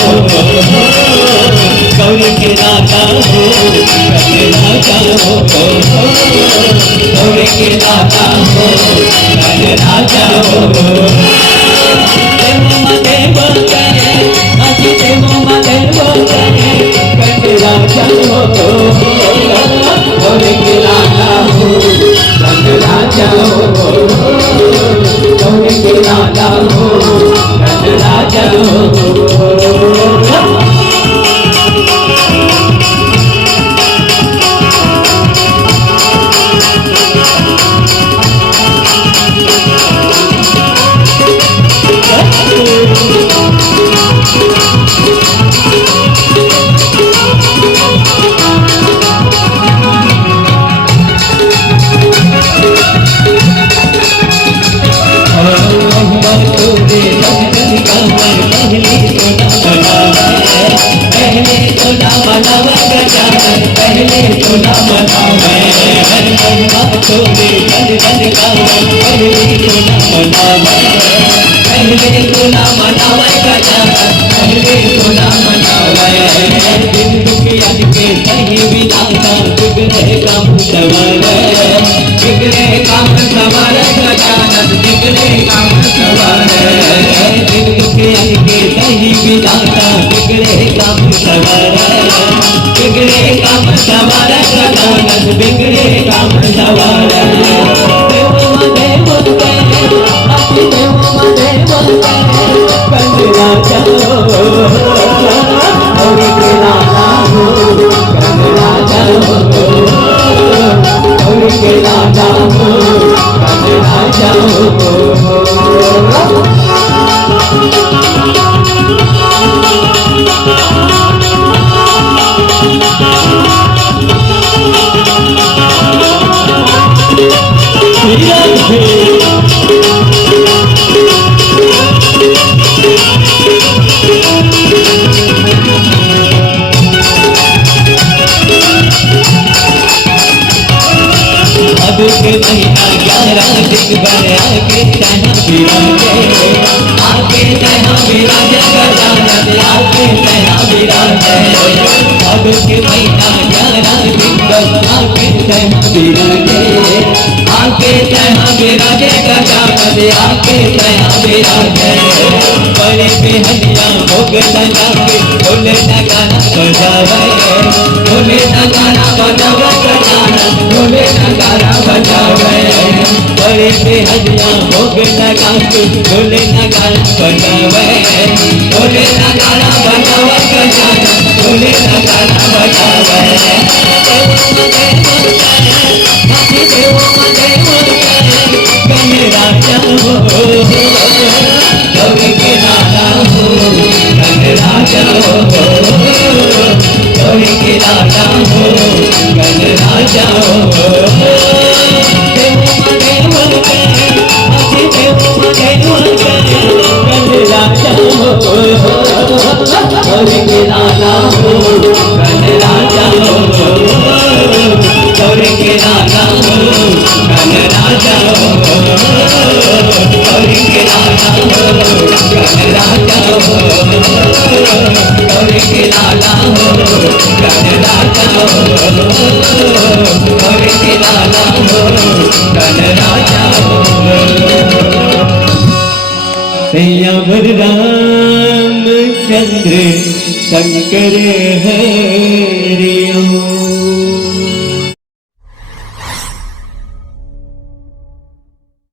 हो, गौरी के राजा हो, गण राजा हो, गौरी के राजा हो, गण राजा हो। देव महादेव करे, अति देव महादेव करे, गण राजा हो, गौरी के राजा हो, गण राजा हो, गौरी के राजा हो, गण राजा हो। पहले तोला मनावे गजानन, पहले तोला मनावे हर महिमा तोरे जन जन गावे, पहले तोला मनावे, पहले तोला मनावे गजानन, पहले तोला मनावे। दिन दुखियन के सही विधाता, बिगड़े काम सवारे, बिगड़े काम सवारे गजानन, बिगड़े काम सवारे। दिन दुखियन के सही विधाता, बिगड़े काम सवारे, बिगड़े काम सवारे गजानन, बिगड़े काम सवारे। देव महादेव करे, अति देव महादेव करे, गण राजा हो, गौरी के राजा हो, गण राजा हो, गौरी के राजा हो, गण राजा हो। अब के महीना 11 दिन बने आके तैना विराजे, आके तैना विराजे गजानन, आके तैना विराजे। अब के महीना 11 दिन बने आके तैना विराजे, आके तैना विराजे गजानन, आके तैना विराजे। बड़े बेहनिया भोग लगा के ढोले नगाना बजावे, ढोले नगाना बजावे गजानन, ढोले नगाना बजावे। बड़े बेहनिया भोग लगा के ढोले नगाना बजावे, ढोले नगाना बजावे गजानन, ढोले नगाना बजावे। देव महादेव करे, गण राजा हो, गौरी के राजा हो, गण राजा हो, गौरी के राजा हो, गण राजा हो। देव महादेव करे, अति देव महादेव करे, गण राजा हो, गौरी के राजा हो, गण राजा हो, गौरी के राजा हो, गण राजा हो, गौरी के राजा हो, गण राजा हो, गौरी के राजा हो, गण राजा हो, गौरी के राजा हो, गण राजा हो। सैयावर रामचंद्र शंकर हरिओम।